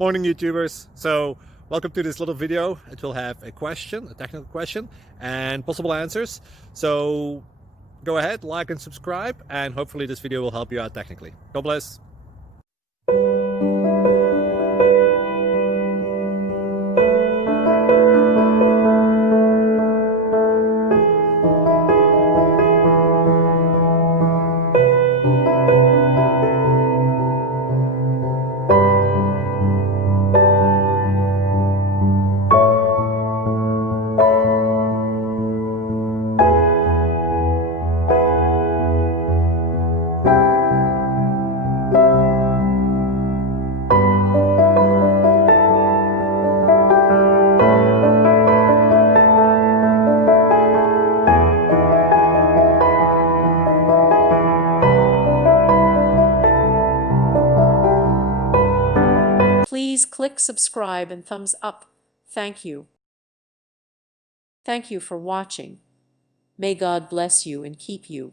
Morning YouTubers. So welcome to this little video. It will have a question, a technical question, and possible answers. So go ahead, like and subscribe, and hopefully this video will help you out technically. God bless. Please click subscribe and thumbs up. Thank you. Thank you for watching. May God bless you and keep you.